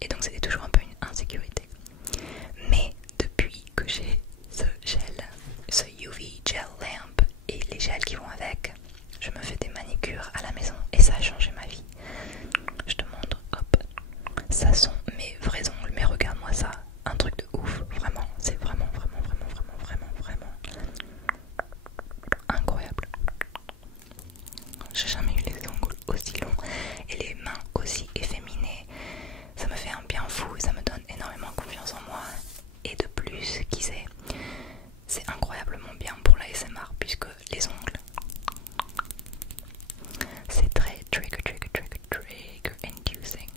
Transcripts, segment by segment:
et donc c'était toujours un peu une insécurité. Mais depuis que j'ai ce gel, ce UV Gel Lamp et les gels qui vont avec, je me fais des manicures à la maison et ça a changé ma vie. Je te montre, hop, ça sont mes vrais ongles, mais regarde-moi ça, un truc de ouf, vraiment, c'est vraiment incroyable. J'ai jamais eu les ongles aussi longs et les mains aussi efféminées, ça me fait un bien fou et ça me donne énormément confiance en moi. Et de plus, qui sait, c'est incroyablement bien pour l'ASMR puisque les ongles, c'est très trigger inducing.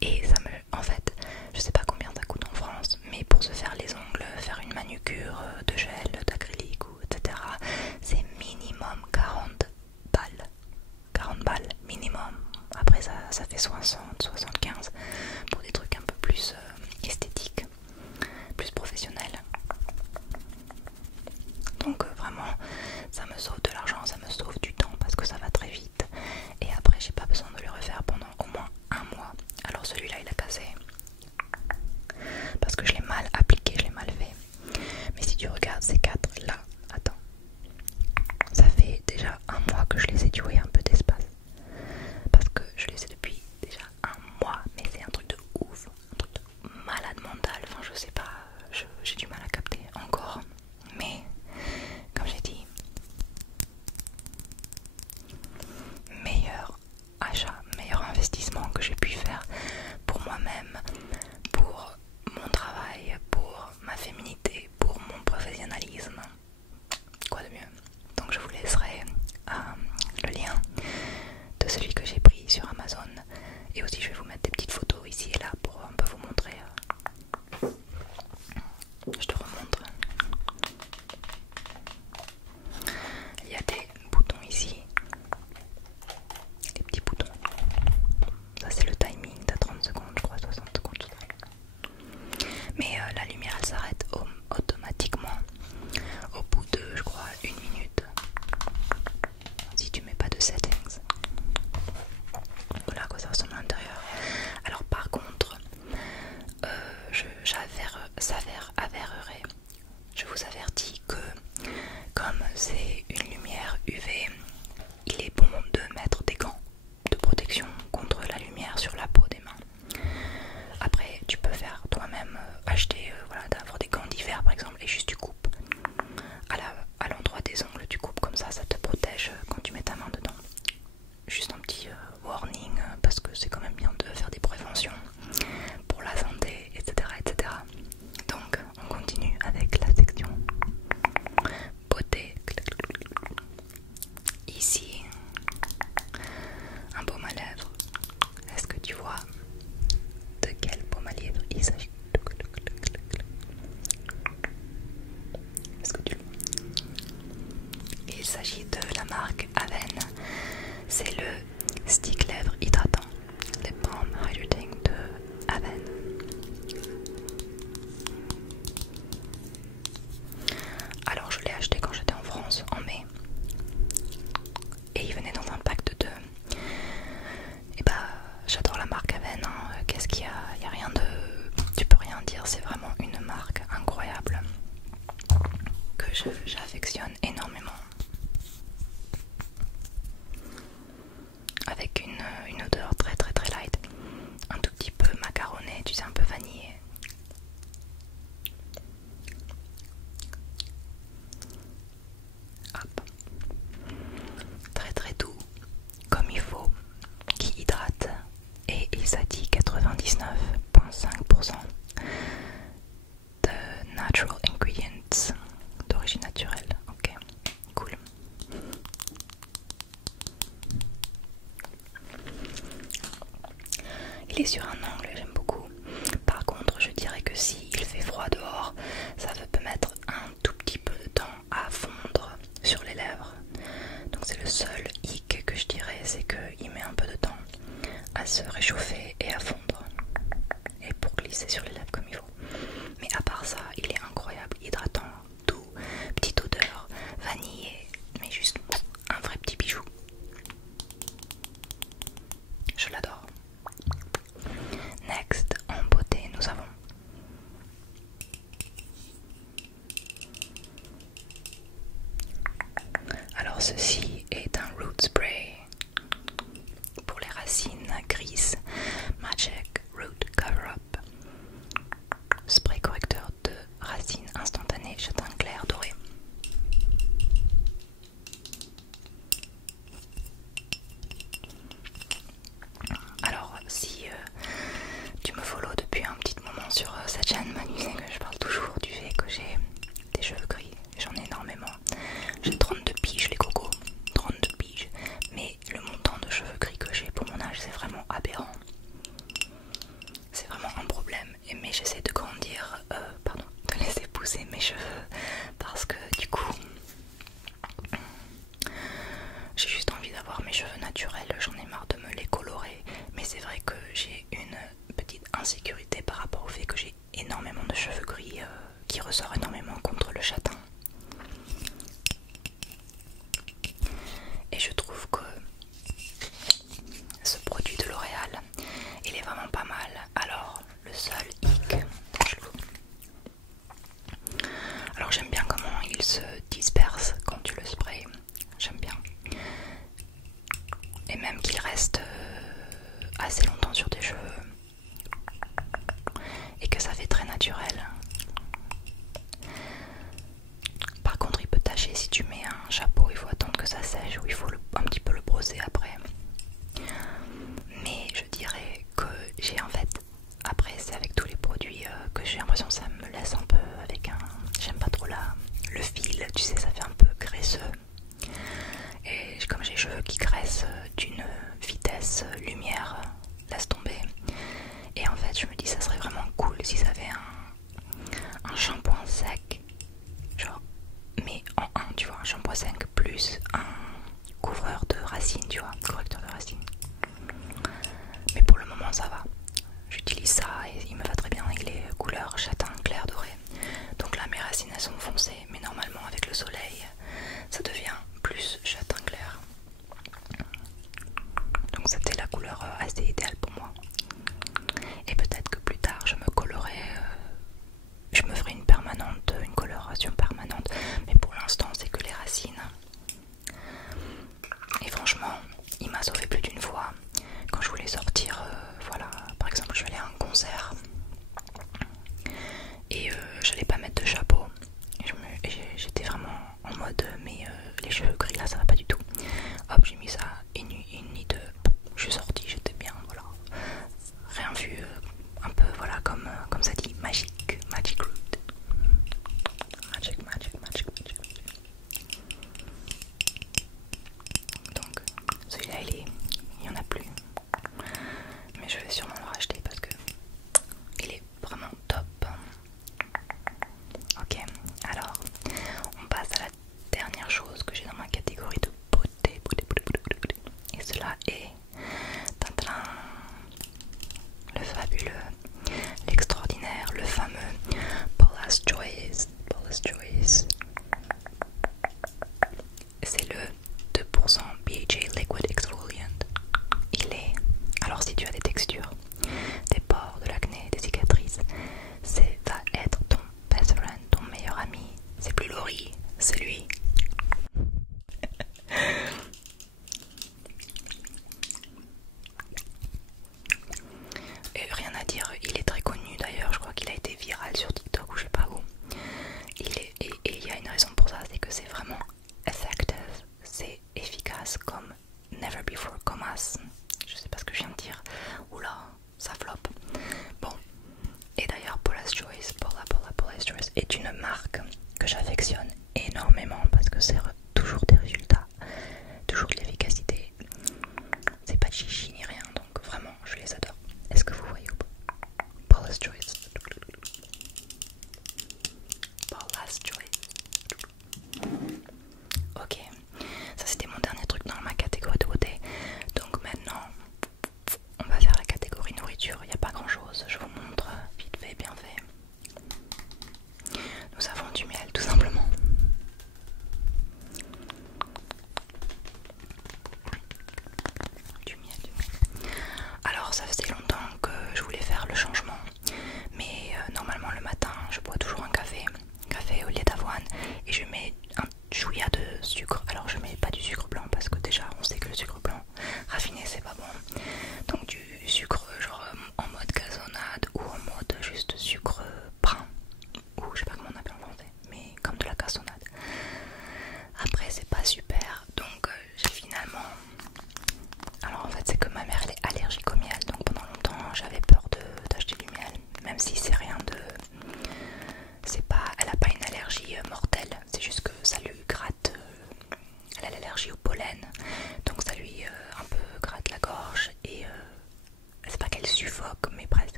Et ça me, en fait, je sais pas combien ça coûte en France, mais pour se faire les ongles, faire une manucure de gel, d'acrylique ou etc., c'est minimum 40 balles. 40 balles minimum. Après ça fait 60, 75 pour des trucs un peu plus esthétiques, plus professionnels. Donc vraiment ça me sauve de l'argent, ça me sauve du temps parce que ça va très vite. Et après j'ai pas besoin de le refaire pendant au moins un mois. Alors celui-là il a cassé parce que je l'ai mal appliqué, je l'ai mal fait. Mais si tu regardes ces quatre là, attends, ça fait déjà un mois que je les ai, tu vois, il y a un peu d'espace. Parce que je les ai depuis déjà un mois, mais c'est un truc de ouf, un truc de malade mental, enfin je sais pas, j'ai du mal à capter encore. Mais comme j'ai dit, meilleur achat, meilleur investissement que j'ai pu faire pour moi-même, pour mon travail, pour ma féminité, pour mon professionnalisme. Quoi de mieux? Donc je vous laisserai le lien de celui que j'ai pris sur Amazon et aussi je vais vous mettre des petites photos ici et là pour un peu vous montrer. Je te remontre. Il y a des boutons ici, des petits boutons. Ça c'est le timing, t'as 30 secondes, je crois, 60 secondes. Mais la lumière elle s'arrête automatiquement au bout de, je crois, 1 minute. Si tu mets pas de settings. Voilà à quoi ça ressemble à l'intérieur. Alors par contre, je vous avertis que comme c'est une lumière UV, il est bon de mettre des gants de protection contre la lumière sur la peau des mains. Après tu peux faire toi-même, acheter, voilà, d'avoir des gants d'hiver par exemple et juste tu coupes à l'endroit des ongles, tu coupes comme ça te protège quand tu mets ta main dedans. Juste un petit warning parce que c'est quand même bien de faire des préventions pour la santé, etc. etc. Donc on continue avec la section beauté. Ici, un baume à lèvres. Est-ce que tu vois de quel baume à lèvres il s'agit? Est-ce que tu le vois? Il s'agit de la marque Aven. C'est le stick lèvres hydratant, les Balm Hydrating de Aven. Alors je l'ai acheté quand j'étais en France en mai et il venait dans un pack de 2. Et bah j'adore la marque Aven, hein. Qu'est-ce qu'il y a? Il n'y a rien de... Tu peux rien dire, c'est vraiment une marque incroyable que j'affectionne énormément. Avec une odeur très light, un tout petit peu macaronné, tu sais, un peu vanillé. Hop. Très doux, comme il faut, qui hydrate et il dit 99,5% de natural ingredients, d'origine naturelle. Ok, cool. Il est sur un angle, j'aime beaucoup. Par contre, je dirais que si il fait froid dehors, ça peut mettre un tout petit peu de temps à fondre sur les lèvres. Donc c'est le seul hic que je dirais, c'est qu'il met un peu de temps à se réchauffer et à fondre. Et pour glisser sur les lèvres comme il faut. Mais à part ça, il est incroyable, hydratant, doux, petite odeur, vanillé, mais juste un vrai petit bijou. Je l'adore. ceci est un root spray pour les racines grises, Magic Root Cover Up, spray correcteur de racines instantané châtain clair doré. Alors si tu me follow depuis un petit moment sur cette chaîne, Manu sait que je parle toujours du fait que j'ai des cheveux gris, j'en ai énormément. J'ai 32 piges les cocos, 32 piges, mais le montant de cheveux gris que j'ai pour mon âge c'est vraiment aberrant. C'est vraiment un problème, mais j'essaie de grandir, de laisser pousser mes cheveux parce que du coup j'ai juste envie d'avoir mes cheveux naturels, j'en ai marre de me les colorer, mais c'est vrai que j'ai une petite insécurité par rapport au fait que j'ai énormément de cheveux gris qui ressort énormément contre le châtain. Et je trouve que ce produit de L'Oréal, il est vraiment pas mal. Alors le seul hic, alors j'aime bien comment il se disperse quand tu le sprays, j'aime bien. Et même qu'il reste assez longtemps sur tes cheveux et que ça fait très naturel. Par contre il peut tacher si tu mets un chapeau, il faut attendre que ça sèche ou il faut un petit peu le brosser après. Mais je dirais que j'ai en fait, après c'est avec tous les produits que j'ai l'impression que ça me laisse un peu avec un, j'aime pas trop le fil, tu sais, ça fait un peu graisseux. Et comme j'ai les cheveux qui graissent d'une vitesse lumière, laisse tomber. Et en fait je me dis ça serait vraiment cool si ça avait un shampoing sec, genre, mais en un, tu vois, un shampoing sec plus un couvreur de racines, tu vois, correcteur de racines. Mais pour le moment ça va, j'utilise ça et il me va très bien, il est couleur châtain clair doré. Donc là mes racines elles sont foncées, mais normalement avec le soleil ça devient plus châtain clair. Donc c'était la couleur assez idéale pour moi. Et peut-être que plus tard je me colorerai, je me ferai une permanente, une coloration permanente. Mais pour l'instant c'est que les racines. Et franchement il m'a sauvé plus d'une fois quand je voulais sortir, voilà, par exemple je vais aller à un concert et j'allais pas mettre de chapeau. Et j'étais vraiment en mode mais les cheveux gris là ça va pas du tout. Hop j'ai mis ça, une nuit deux, je suis sortie, j'étais bien, voilà.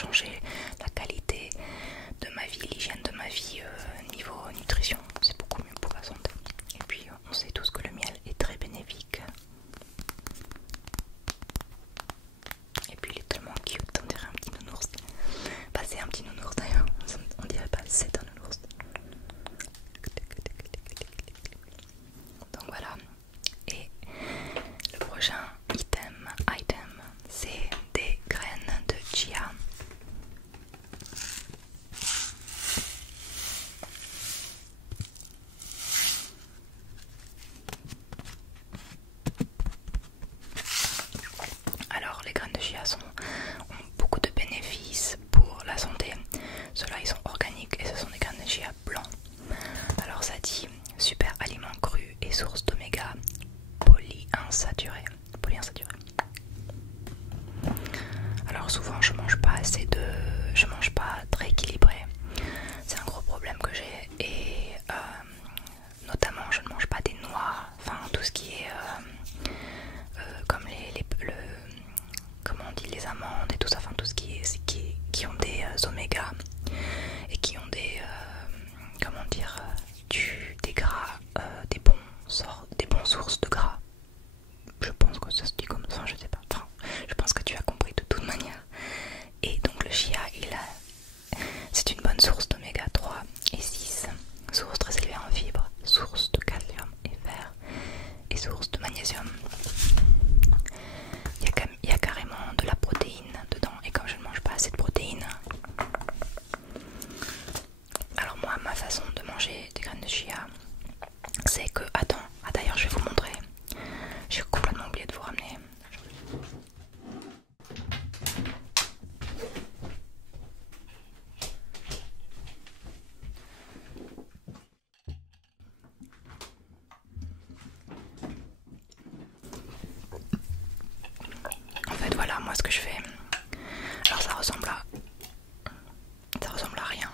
changé la qualité de ma vie, l'hygiène de ma vie niveau nutrition. C'est beaucoup mieux pour la santé. Et puis on sait tous que le miel est très bénéfique. Et puis il est tellement cute, on dirait un petit nounours. Bah c'est un petit nounours d'ailleurs, on dirait pas c'est un nounours. Donc voilà. Et le prochain item c'est des graines de chia. Alors les graines de chia ont beaucoup de bénéfices pour la santé. Ceux-là ils sont organiques et ce sont des graines de chia blancs. Alors ça dit super aliment cru et source d'oméga polyinsaturés. Alors souvent je mange pas je mange pas très équilibré. C'est un gros problème que j'ai et notamment je ne mange pas des noix, enfin tout ce qui est comme comment on dit, les amandes et tout ça, enfin tout ce qui ont des oméga et qui ont des comment dire des gras, des bons sources de gras. Je pense que ça se dit comme ça, je sais pas. Enfin, je pense que tu as compris de toute manière. Et donc le chia, c'est une bonne source d'oméga 3 et 6, source très élevée en fibres, source de calcium et fer et source de magnésium. Il y a carrément de la protéine dedans et comme je ne mange pas assez de protéines, alors moi ma façon de manger des graines de chia, c'est que, attends, d'ailleurs je vais vous montrer, j'ai complètement oublié de vous ramener. En fait voilà moi ce que je fais, alors ça ressemble à rien,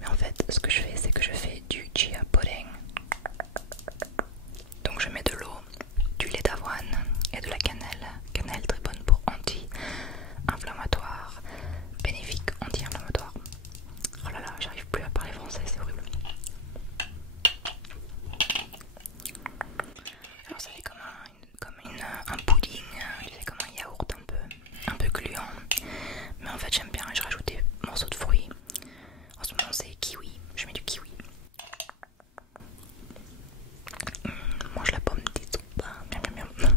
mais en fait ce que je fais c'est que je fais du chia pudding. Donc je mets de l'eau, du lait d'avoine et de la cannelle très bonne pour anti-inflammatoire, bénéfique anti-inflammatoire. Oh là là, j'arrive plus à parler français, c'est horrible. Alors ça fait comme un pudding, c'est comme un yaourt un peu gluant, mais en fait j'aime bien, je rajoute des morceaux de fruits. En ce moment c'est kiwi, je mets du kiwi. Mange la pomme des soupes, miam miam miam.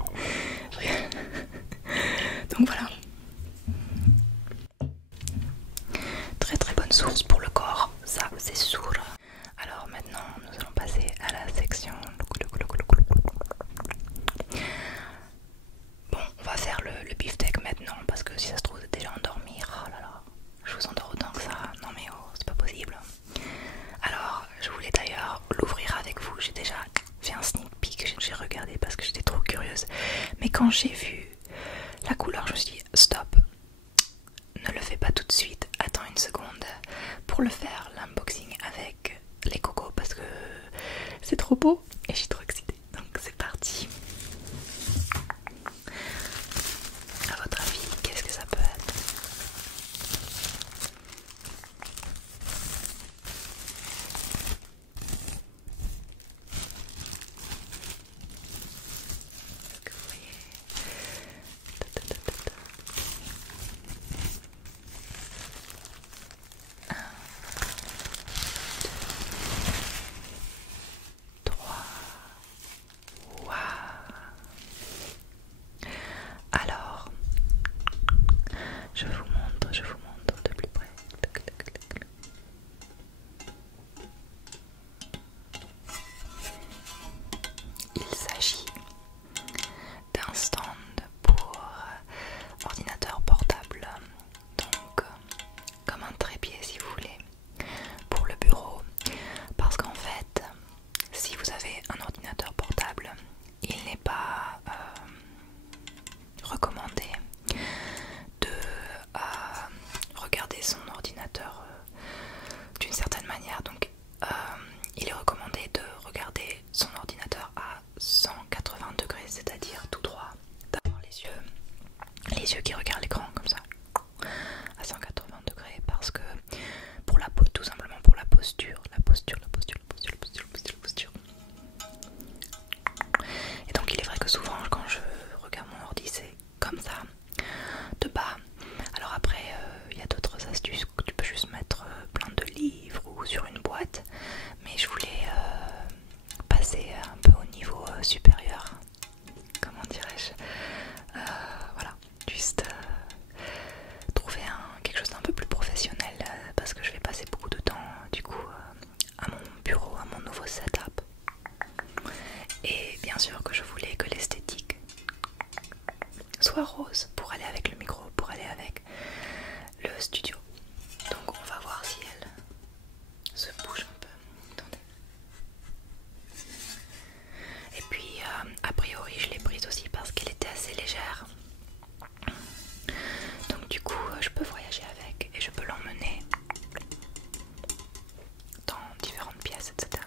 Donc voilà. Très très bonne source pour le corps, ça c'est sûr. Alors maintenant nous allons passer à la section. Bon, on va faire le beefsteak maintenant parce que si ça se trouve vous êtes déjà endormi. Oh là là, je vous endors autant que ça. Non mais oh, c'est pas possible. Alors je voulais d'ailleurs l'ouvrir avec vous. J'ai déjà fait un sneak peek, j'ai regardé parce que j'étais trop curieuse. Mais quand j'ai vu la couleur, je me suis dit stop, ne le fais pas tout de suite, attends une seconde pour le faire, l'unboxing avec les cocos parce que c'est trop beau et je suis trop excitée. Donc c'est parti. À votre avis, qu'est-ce que ça peut être? Est-ce que vous voyez? Trois. Waouh. Alors, je vous montre de plus près. Il s'agit d'un stand pour ordinateur portable, donc comme un trépied si vous voulez, pour le bureau, parce qu'en fait, si vous avez un ordinateur portable, il n'est pas recommandé de regarder son ordinateur d'une certaine manière. Donc il est recommandé de regarder son ordinateur à 180 degrés, c'est-à-dire tout droit, d'avoir les yeux qui regardent l'écran comme ça. posture, la posture, la posture, la posture, la posture, la posture, la posture. Et donc il est vrai que souvent quand je regarde mon ordi c'est comme ça, de bas. Alors après il y a d'autres astuces, tu peux juste mettre plein de livres ou sur une boîte, mais je voulais passer un peu au niveau supérieur, comment dirais-je, voilà, juste trouver quelque chose d'un peu plus professionnel parce que je vais passer beaucoup de temps du coup à mon bureau, à mon nouveau setup. Et bien sûr que je voulais que l'esthétique soit rose pour aller avec le micro, pour aller avec le studio. Donc on va voir si elle se bouge un peu. Attendez. Et puis a priori je l'ai prise aussi parce qu'elle était assez légère. Donc du coup je peux voyager avec et je peux l'emmener dans différentes pièces, etc.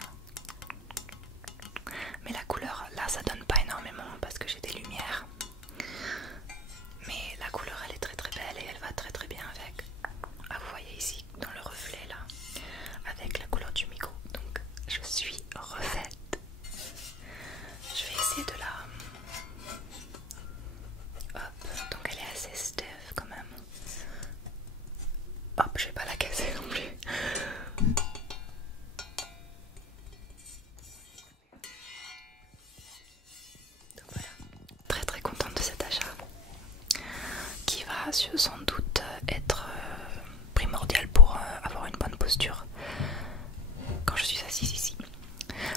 Mais la couleur là ça donne pas énormément parce que j'ai des lumières. Mais la couleur elle est très très belle et elle va très très bien avec. Ah vous voyez ici dans le reflet là, avec la couleur du micro. Donc je suis refaite. Je vais essayer de la... Hop, donc elle est assez stiff quand même. Hop, je vais pas la casser non plus. Donc voilà, très très contente de cet achat qui va sans doute être primordial pour avoir une bonne posture quand je suis assise ici.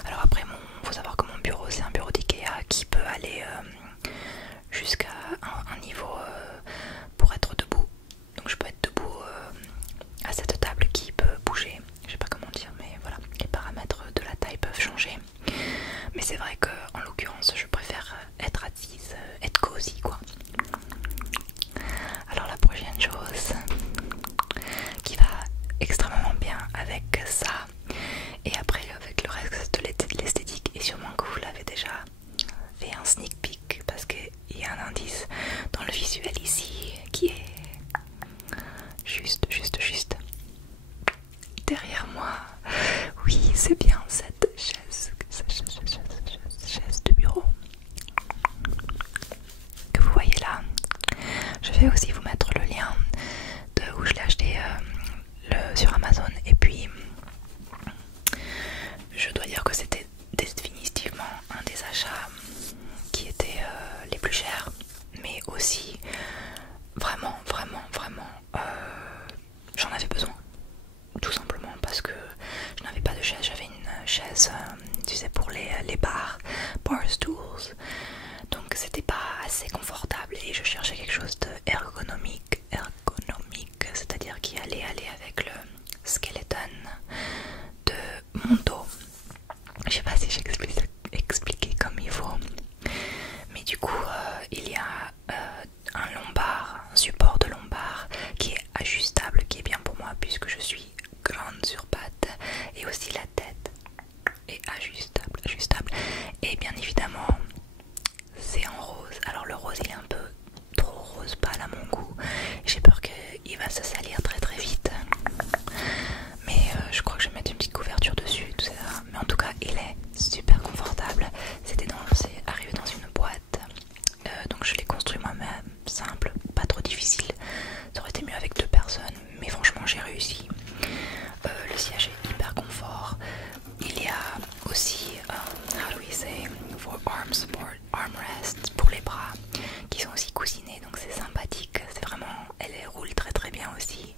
Alors après, faut savoir que mon bureau c'est un bureau d'Ikea qui peut aller jusqu'à un niveau pour être debout. Donc je peux être debout à cette table qui peut bouger. Je sais pas comment dire, mais voilà, les paramètres de la taille peuvent changer. Mais c'est vrai que en l'occurrence, je préfère être assise, être cosy quoi. Alors la prochaine chose qui va extrêmement bien avec ça et après avec le reste de l'esthétique, et sûrement que vous l'avez déjà fait un sneak peek parce qu'il y a un indice dans le visuel ici qui est juste derrière moi. Oui, c'est bien cette chaise de bureau que vous voyez là. Je vais aussi vous mettre le lien de où je l'ai acheté sur Amazon. Et puis je dois dire que c'était définitivement un des achats qui était les plus chers, mais aussi vraiment j'en avais besoin, tout simplement parce que je n'avais pas de chaise. J'avais une chaise tu sais pour les bars, bar stools, donc c'était pas assez confortable et je cherchais quelque chose de ergonomique, c'est-à-dire qui allait aller avec le skeleton de mon dos. Je sais pas si j'ai expliqué comme il faut, mais du coup il y a un lombar, un support de lombar qui est ajustable, qui est bien pour moi puisque je suis grande sur pattes, et aussi la tête est ajustable, et bien évidemment c'est en rose. Alors le rose il est un peu trop rose pâle à mon goût, j'ai peur qu'il va se salir très très vite, mais je crois que je vais mettre une petite couverture dessus, tout ça. Mais en tout cas il est super confortable. C'est arrivé dans une boîte, donc je l'ai construit moi-même, simple, pas trop difficile. Ça aurait été mieux avec 2 personnes, mais franchement j'ai réussi. Le siège est hyper confort. Il y a aussi how do we say, for arm support, armrests pour les bras qui sont aussi coussinés, donc c'est sympathique. C'est vraiment, elle roule très très bien aussi.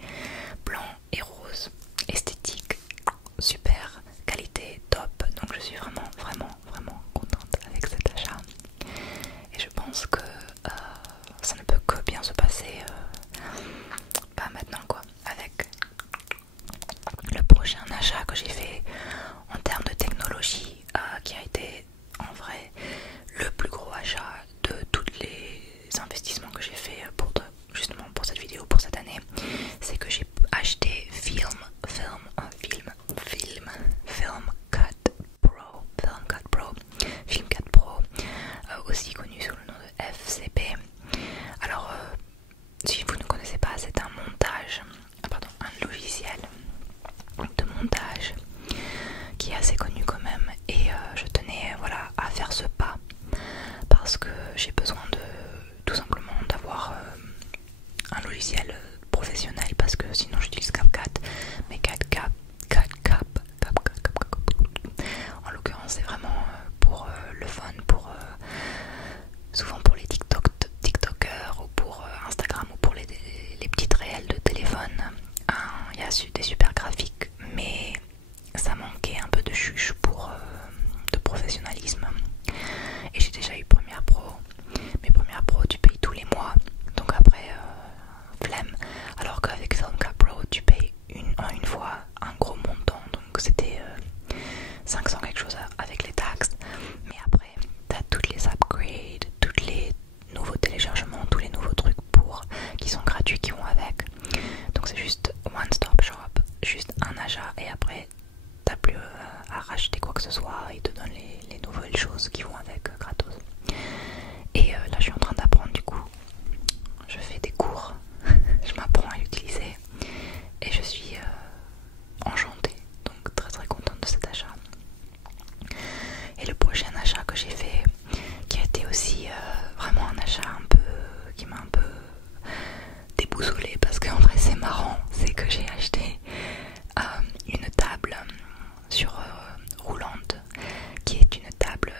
des super graphiques, mais ça manquait un peu de chuche pour de professionnalisme. Et j'ai déjà eu Premiere Pro, mais Premiere Pro tu payes tous les mois, donc après flemme, alors qu'avec Film Cap Pro tu payes en une fois un gros montant, donc c'était 500 quelque chose avec les taxes, mais après t'as toutes les upgrades, tous les nouveaux téléchargements, tous les nouveaux trucs qui sont gratuits qui vont avec, donc c'est juste one stop shop, juste un achat et après t'as plus à racheter quoi que ce soit, ils te donnent les nouvelles choses qui vont avec gratos. Et là je suis en train d'apprendre, du coup je fais des cours, je m'apprends à l'utiliser et je suis enchantée, donc très très contente de cet achat. Et le prochain achat que j'ai fait, qui a été aussi vraiment un achat un peu qui m'a un peu déboussolée, parce qu'en vrai c'est marrant, c'est que j'ai acheté une table sur roulante qui est une table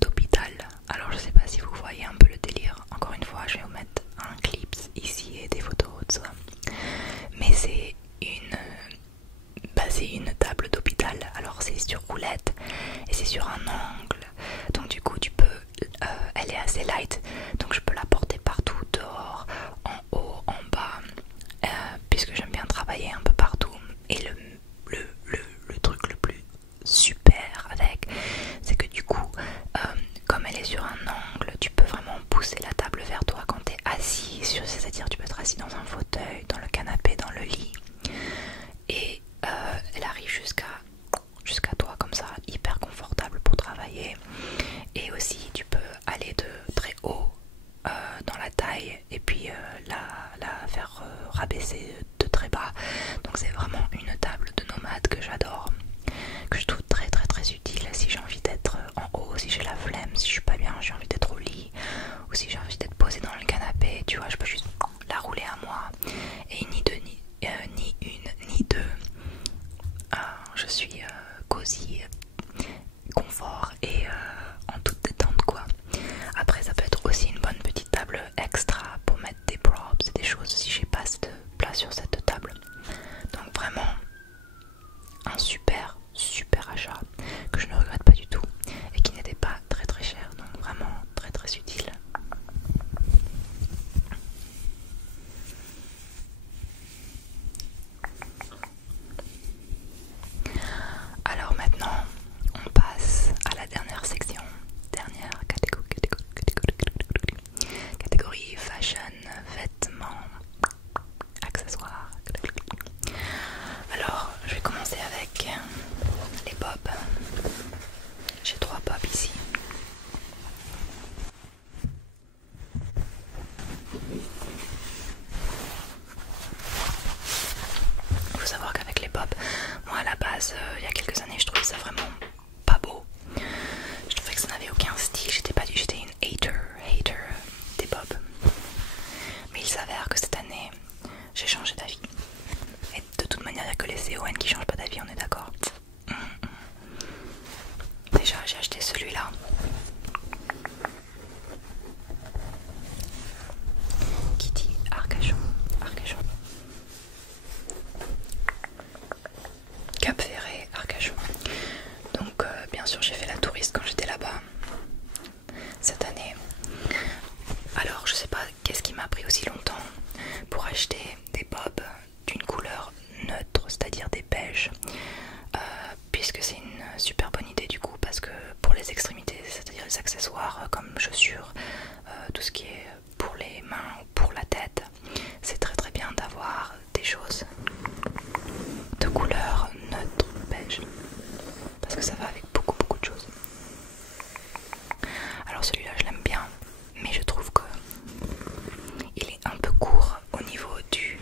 d'hôpital. Alors je sais pas si vous voyez un peu le délire, encore une fois je vais vous mettre un clip ici et des photos de ça, mais c'est une table d'hôpital. Alors c'est sur roulette et c'est sur un angle, donc du coup tu peux elle est assez light, donc je peux la porter partout, dehors, en haut, en bas, puisque j'aime bien travailler un peu partout. Et le truc le plus super avec, c'est que du coup comme elle est sur un angle, tu peux vraiment pousser la table vers toi quand tu es assis, c'est-à-dire tu peux être assis dans un fauteuil, dans le canapé, dans le lit, et elle arrive jusqu'à toi comme ça, hyper confortable pour travailler. Et aussi tu peux aller de très haut dans la taille et puis la faire rabaisser de très bas, donc c'est vraiment une table de nomade que j'adore, que je trouve très très très utile si j'ai envie d'être en haut, si j'ai la flemme, si je suis pas bien, j'ai envie d'être au lit, ou si j'ai envie d'être posée dans le canapé, tu vois, je peux juste la rouler à moi, et ni deux, ni une, ni deux, je suis cosy, confort et en toute détente quoi. Après ça peut être aussi une bonne petite table extra pour mettre des props et des choses si j'ai pas de place sur cette table. Donc vraiment un super achat que je ne regrette pas du tout et qui n'était pas très très cher, donc vraiment très très utile. Alors maintenant on passe à la dernière section, dernière catégorie fashion, vêtements, accessoires. Alors je vais commencer avec les bobs. J'ai 3 bobs ici. Il faut savoir qu'avec les bobs, moi à la base, il y a quelques années, je trouvais ça vraiment pas beau. Je trouvais que ça n'avait aucun style. J'étais une hater des bobs. Mais il s'avère que cette année, j'ai changé d'avis. Et de toute manière, il n'y a que les CON qui changent pas d'avis, on est d'accord. Déjà, j'ai acheté celui-là. Qui dit Arcachon. Cap Ferré, Arcachon. Donc bien sûr j'ai fait la touriste quand j'étais là-bas cette année. Alors je sais pas qu'est-ce qui m'a pris aussi longtemps pour acheter des bobs d'une couleur neutre, c'est-à-dire des beiges, puisque c'est une super bonne idée du coup, parce que pour les extrémités, c'est-à-dire les accessoires comme chaussures, tout ce qui est pour les mains ou pour la tête, c'est très très bien d'avoir des choses de couleur neutre beige, parce que ça va avec beaucoup de choses. Alors celui-là je l'aime bien, mais je trouve que il est un peu court au niveau du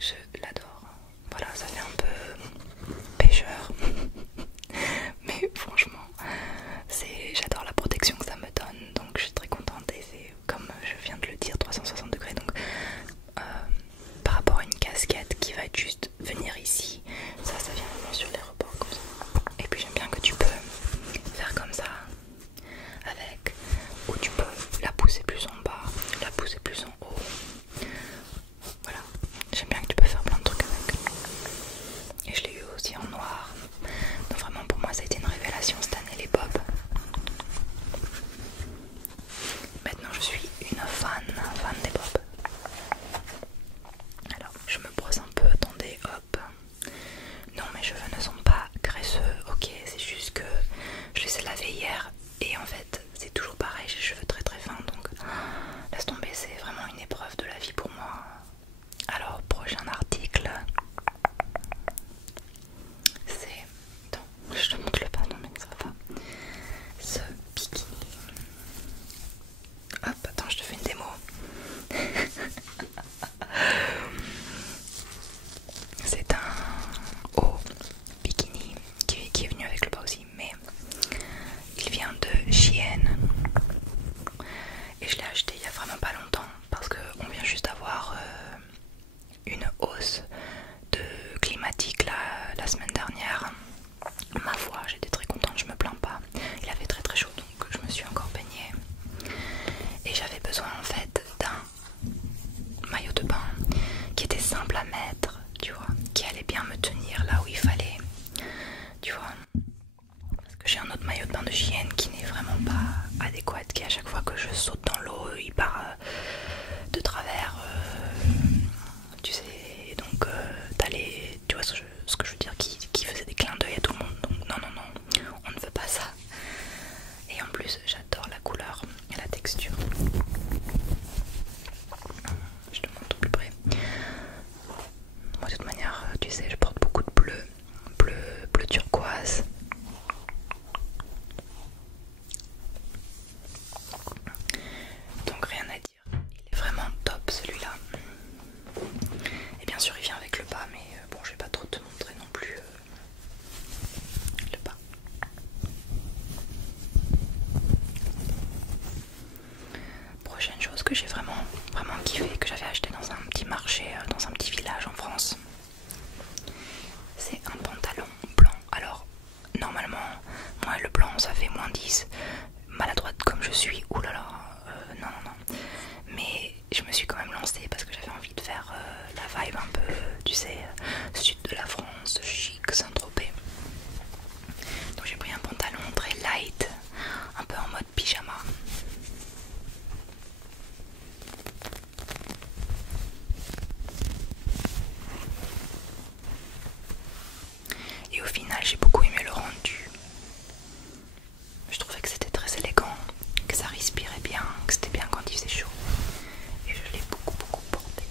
je l'adore. Voilà, ça fait un peu pêcheur. Mais franchement, j'adore la protection que ça me donne, donc je suis très contente et c'est comme je viens de le dire 360 degrés, donc par rapport à une casquette qui va être juste venir ici, ça vient vraiment sur les rebords comme ça. Et puis j'aime bien que tu peux faire comme ça avec, ou tu peux la pousser plus en bas, la pousser plus en haut. Voilà, j'aime bien que tu peux faire plein de trucs avec. Et je l'ai eu aussi en noir. Donc vraiment pour moi ça a été une révélation cette année, les bobs. Maintenant je suis une fan des bobs. Alors je me brosse un peu, attendez, hop. Non, mes cheveux ne sont pas graisseux, ok, c'est juste que je les ai lavés hier et en fait c'est toujours pareil, j'ai les cheveux très très fins, donc laisse tomber, c'est vraiment une épreuve de la vie pour moi. Alors prochain article, c'est... Attends, je te montre le panneau mais ça va. Ce bikini. Hop, attends, je te fais une démo. C'est un haut bikini qui est venu avec le bas aussi, mais il vient de Shein et je l'ai acheté il y a vraiment pas longtemps parce qu'on vient juste d'avoir une hausse de climatique la semaine dernière. Ma foi, j'étais très contente, je me plains pas. Il avait très très chaud donc je me suis encore baignée et j'avais besoin en fait d'un maillot de bain qui était simple à mettre, tu vois, qui allait bien me tenir là où il fallait, tu vois, parce que j'ai un autre maillot de bain de Shein qui n'est vraiment pas adéquat, qui à chaque fois que je saute dans l'eau il part de travers, tu sais, donc t'as les, tu vois ce que je veux dire, qui faisait des clins d'œil à tout le monde, donc non non non, on ne veut pas ça. Et en plus j'adore la couleur et la texture. Je te montre au plus près. Moi de toute manière, tu sais, je porte beaucoup de bleu turquoise. Donc rien à dire, il est vraiment top celui-là. Et bien sûr il vient avec le bas, mais bon je vais pas trop te montrer non plus le bas. Prochaine chose que j'ai vraiment kiffé, que j'avais acheté dans un petit marché, dans un petit village en France, c'est un pantalon blanc. Alors normalement moi le blanc ça fait -10, maladroite comme je suis, oulala, non non non, mais je me suis quand même lancée parce que j'avais envie de faire la vibe un peu, tu sais, sud de la France, chic, Saint-Tropez. Donc j'ai pris un pantalon très light, un peu en mode pyjama. Et au final j'ai beaucoup aimé le rendu. Je trouvais que c'était très élégant, que ça respirait bien, que c'était bien quand il faisait chaud. Et je l'ai beaucoup porté.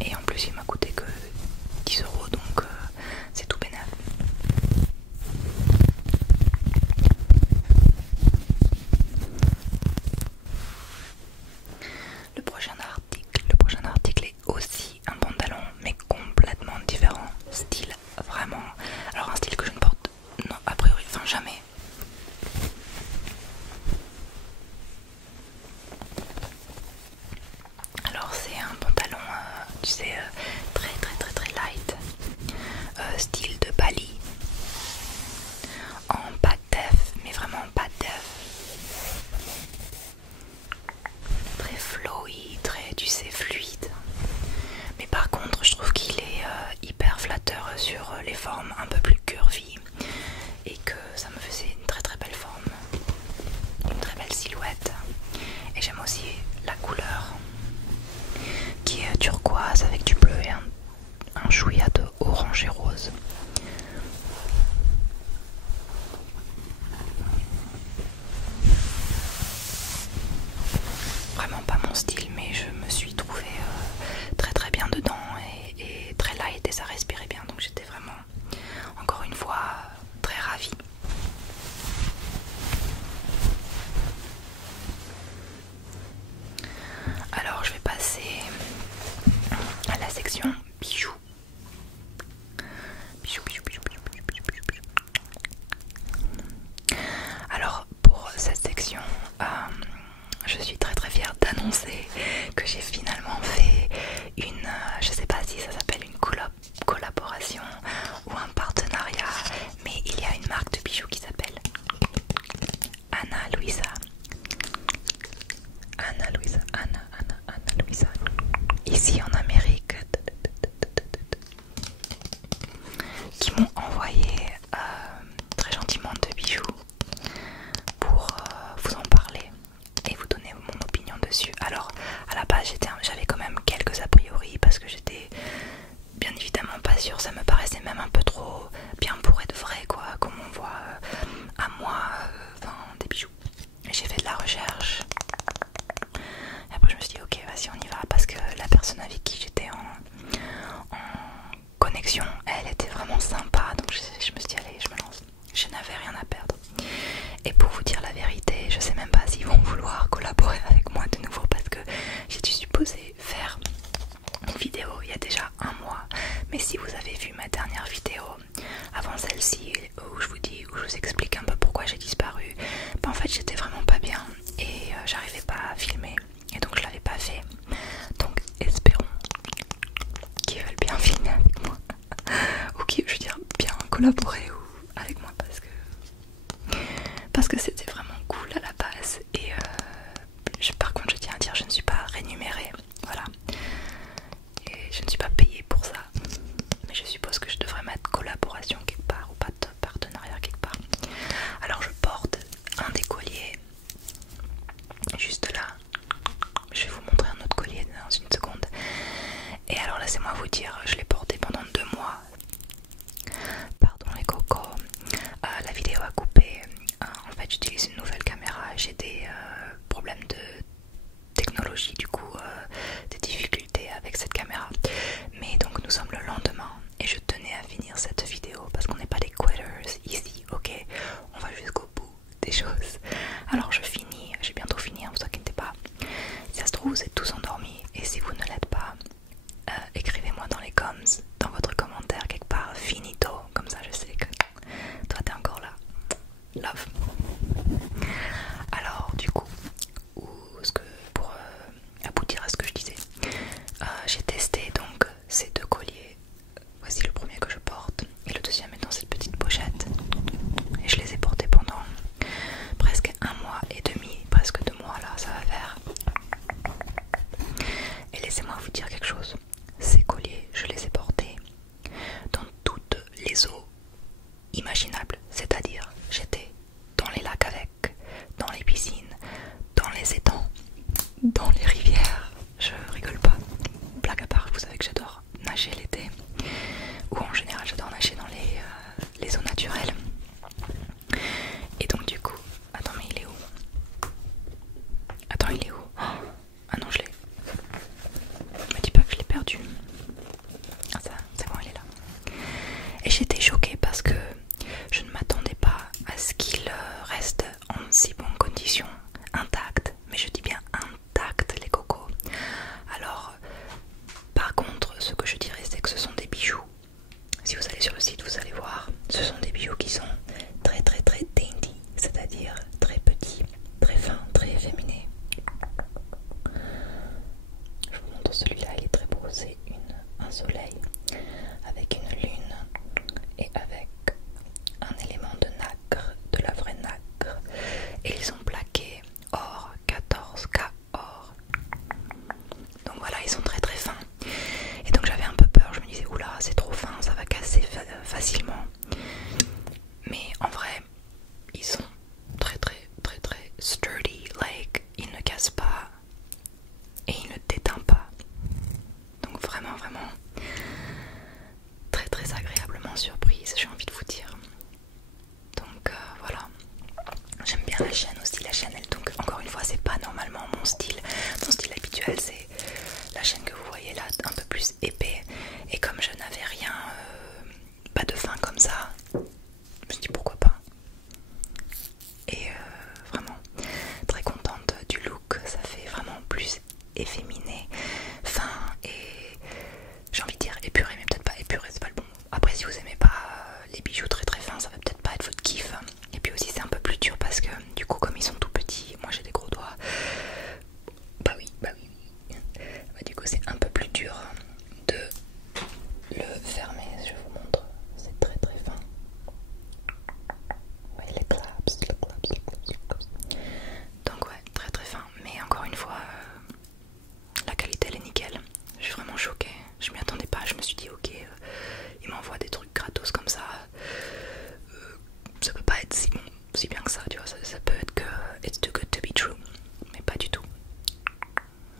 Et en plus il m'a coûté que 10 €, donc c'est tout bénef. Le prochain article est aussi un pantalon mais complètement différent, style vraiment, alors un style que je ne porte non, a priori, enfin jamais. Alors c'est un pantalon, tu sais, très light, style de Bali, en pâte def, mais vraiment pâte def, très flowy, très, tu sais, fluide. Mais par contre je trouve qu'il est hyper flatteur sur les formes un peu plus curvy et que ça me faisait une très belle forme, une très belle silhouette. Et j'aime aussi la couleur qui est turquoise avec du bleu et un chouïa de orange et rose. Vraiment pas mon style, mais je me suis trouvée très bien dedans et très light et ça respirait bien, donc j'étais vraiment encore une fois très ravie. section bijoux. Bijoux, bijoux, bijoux, bijoux, bijoux, bijoux, bijoux. Alors pour cette section, je suis très très fière d'annoncer que j'ai finalement fait une, je sais pas si ça s'appelle une collaboration ou un partenariat, mais il y a une marque de bijoux qui s'appelle Ana Luisa. Ana Luisa, ici en Amérique, qui m'ont envoyé très gentiment de bijoux pour vous en parler et vous donner mon opinion dessus. Alors à la base j'avais quand même quelques a priori parce que j'étais bien évidemment pas sûre, ça me paraissait même un peu trop bien pour être vrai quoi, comme on voit à moi des bijoux. J'ai fait de la recherche et après je me suis dit ok vas-y on y va, parce que la personne avec qui j'étais en connexion, elle était vraiment sympa, donc je me suis dit allez je me lance, je n'avais rien à perdre. Et pour vous dire la vérité, je sais même pas s'ils vont vouloir collaborer avec moi de nouveau, parce que j'étais supposée faire une vidéo il y a déjà un mois, mais si vous avez vu ma dernière vidéo avant celle-ci où je vous explique un peu pourquoi j'ai disparu, en fait j'étais vraiment pas bien et j'arrivais pas à filmer et donc je l'avais pas fait. Donc espérons qu'ils veulent bien filmer avec moi ou qui, je veux dire, bien collaborer avec moi, parce que c'était vraiment cool à la base. Et par contre je tiens à dire, je ne suis pas rémunérée, voilà, et je ne suis pas payée pour ça, mais je suppose que je devrais mettre collaboration quelque part ou pas de partenariat quelque part. Alors je porte un des colliers juste là, je vais vous montrer un autre collier dans une seconde. Et alors laissez-moi vous dire, je l'ai porté pendant 2 mois. Pardon les cocos, la vidéo a coupé. En fait j'utilise une nouvelle caméra, j'ai des problèmes de technologie, du coup des difficultés avec cette caméra. Mais donc nous sommes le lendemain et je tenais à finir cette vidéo parce qu'on n'est pas des quitters ici, ok? On va jusqu'au bout des choses. Alors je finis, j'ai bientôt fini, hein, vous inquiétez pas. Si ça se trouve vous êtes tous endormis, et si vous ne l'êtes pas, écrivez-moi dans les coms, dans votre commentaire quelque part, finito, comme ça je sais que toi t'es encore là. Love. Alors du coup, pour aboutir à ce que je disais, j'ai testé donc ces 2 colliers. Voici le premier que je porte et le deuxième est dans cette petite pochette, et je les ai portés pendant presque 1 mois et demi, presque 2 mois là ça va faire. Et laissez-moi vous dire quelque chose, ces colliers je les ai portés dans toutes les eaux imaginables, c'est-à-dire j'étais dans les lacs avec, dans les piscines, dans les étangs, dans les rivières, je rigole pas, blague à part, vous savez que j'adore nager l'été, ou en général j'adore nager dans les eaux naturelles. Et donc du coup, attends mais il est où? Attends il est où? Ah non je l'ai, me dis pas que je l'ai perdu. Ah ça, c'est bon il est là. Et j'étais choquée parce que je ne m'attendais pas à ce qu'il reste en si bonnes conditions, intact, mais je dis bien intact les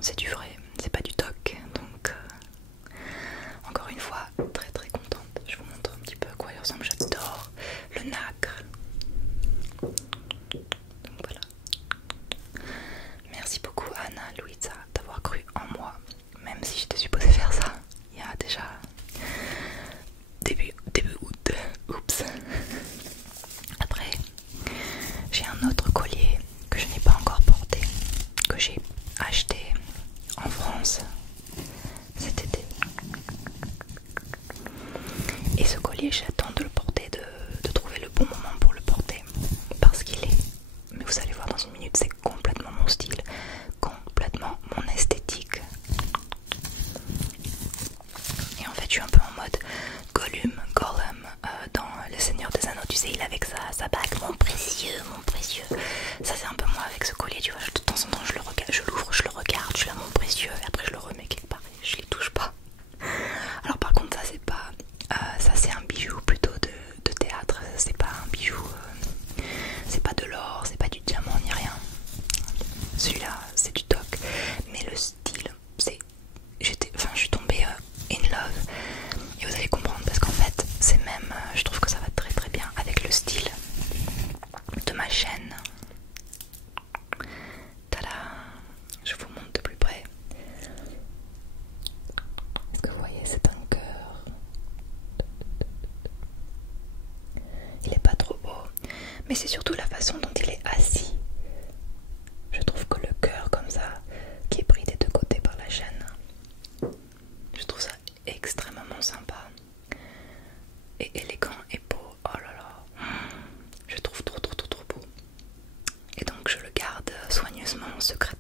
c'est du vrai, c'est pas du toc. Donc encore une fois, très très contente. Je vous montre un petit peu à quoi il ressemble. J'adore le nacre. Donc voilà. Merci beaucoup Anna Louisa d'avoir cru en moi, même si j'étais supposée faire ça il y a déjà début août. Oups. Après, j'ai un autre collier que je n'ai pas encore porté, que j'ai acheté en France cet été. Et ce collier, j'attends de le porter, de trouver le bon moment pour le porter, parce qu'il est, mais vous allez voir dans une minute, c'est complètement mon style, complètement mon esthétique. Et en fait je suis un peu en mode Gollum dans Le Seigneur des Anneaux, tu sais, il est avec sa bague, mon précieux, mon précieux. Ça c'est un peu moi avec ce collier, tu vois, de temps en temps je le regarde, je l'ouvre, je le regarde, je suis là mon précieux, et après je le remets quelque part et je les touche pas. Alors par contre ça c'est pas, ça c'est un bijou plutôt de théâtre, c'est pas un bijou, c'est pas de l'or, c'est pas du diamant ni rien. Celui-là c'est du toc, mais le style, c'est, je suis tombée in love, et vous allez comprendre parce qu'en fait c'est même, je trouve que ça va très très bien avec le style de ma chaîne. Tada, je vous montre de plus près. Est-ce que vous voyez, c'est un cœur. Il est pas trop beau, mais c'est surtout la façon dont il est assis. Je trouve que le cœur comme ça, qui est pris des deux côtés par la chaîne, je trouve ça extrêmement sympa et élégant et beau. Oh là là, je trouve trop beau. Et donc je le garde soigneusement, secrètement